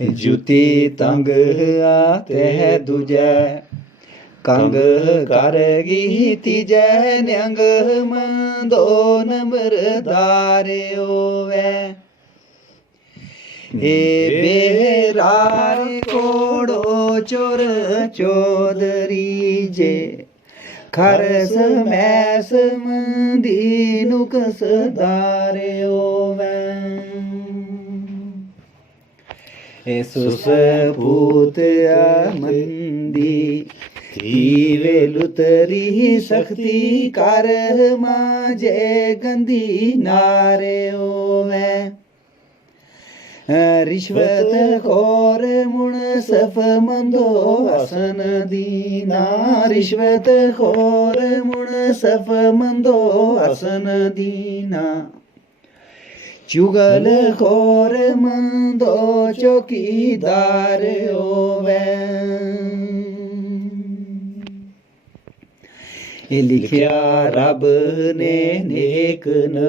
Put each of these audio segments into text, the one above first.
ਜੁਤੀ ਤੰਗ ਆਤੇ ਦੂਜੈ ਕੰਗ ਕਰ ਗੀ ਤੀਜੈ ਨਿਹੰਗ ਮੰਦੋ ਨੰਬਰਦਾਰਿਓ ਵੈ ਏ ਬੇਰਾਰੇ ਕੋੜੋ ਚੋਰ ਚੋਦਰੀ ਜੇ ਖਰਸ ਮੈਸ ਮੰਦੀ ਨੁਕਸਦਾਰਿਓ ਵੈ ਏ ਸੁਸ ਪੂਤ ਮੰਦੀ ਥੀਵੇ ਲੁਤਰੀ ਸਖਤੀ ਕਰ ਮਾਜੇ ਗੰਦੀ ਨਾਰਿਓ ਵੈ ਰਿਸ਼ਵਤ ਖੋਰ ਮੁਨਸਫ ਮੰਦੋ ਅਸਨ ਦੀਨਾ ਰਿਸ਼ਵਤ ਖੋਰ ਮੁਨਸਫ ਮੰਦੋ ਅਸਨ ਦੀਨਾ ਚੁਗਲ ਖੋਰ ਮੰਦੋ ਚੌਕੀਦਾਰ ਹੋਵੇ ਇਹ ਲਿਖਿਆ ਰੱਬ ਨੇ ਨੇਕ ਨ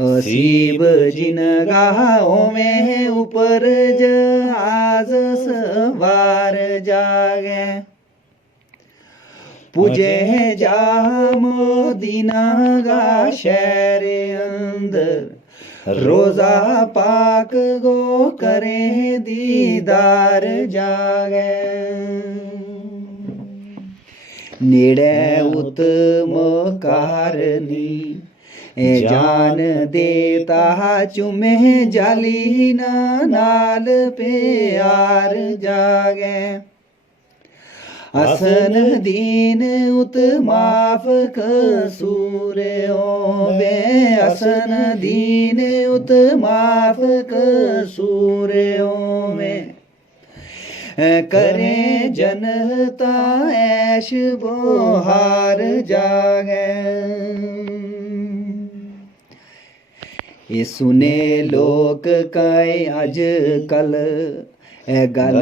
सीब जिनगा में ऊपर जहाज सवार जागे पूजे जा मोदीना गा शहर अंदर रोजा पाक गो करे दीदार जागे नेड़े उत्तम कारनी जान देता चुमे जाली नाल प्यार जागे असन दीन उत माफ कसूर होवे असन दीन उत माफ कसूर होवे करे जनता ऐश बोहार जागे ये सुने लोग कई अज कल गल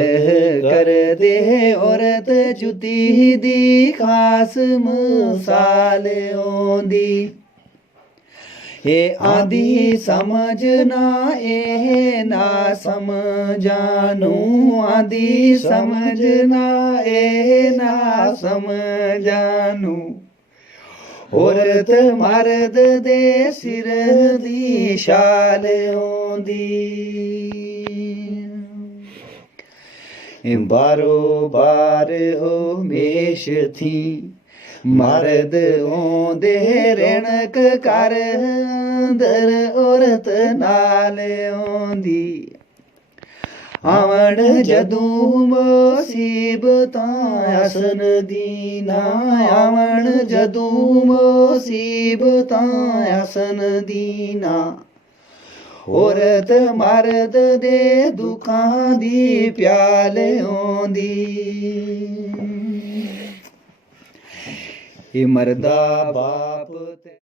कर दे औरत जुती दी खास मिसाल ओंदी ये आदि समझना ए ना समझानू आदि समझना ए ना समझानू औरत मर्द दे सिर दी शाल होंदी बारो बार हो मेश थी मर्द होंदे रौनक कर अंदर औरत नाल होंदी आवन जदू मुसीबतां असन दीना आवन जदू मुसीबतां असन दीना औरत मर्द दे दुखां दी प्याल होंदी ए मर्दा बाप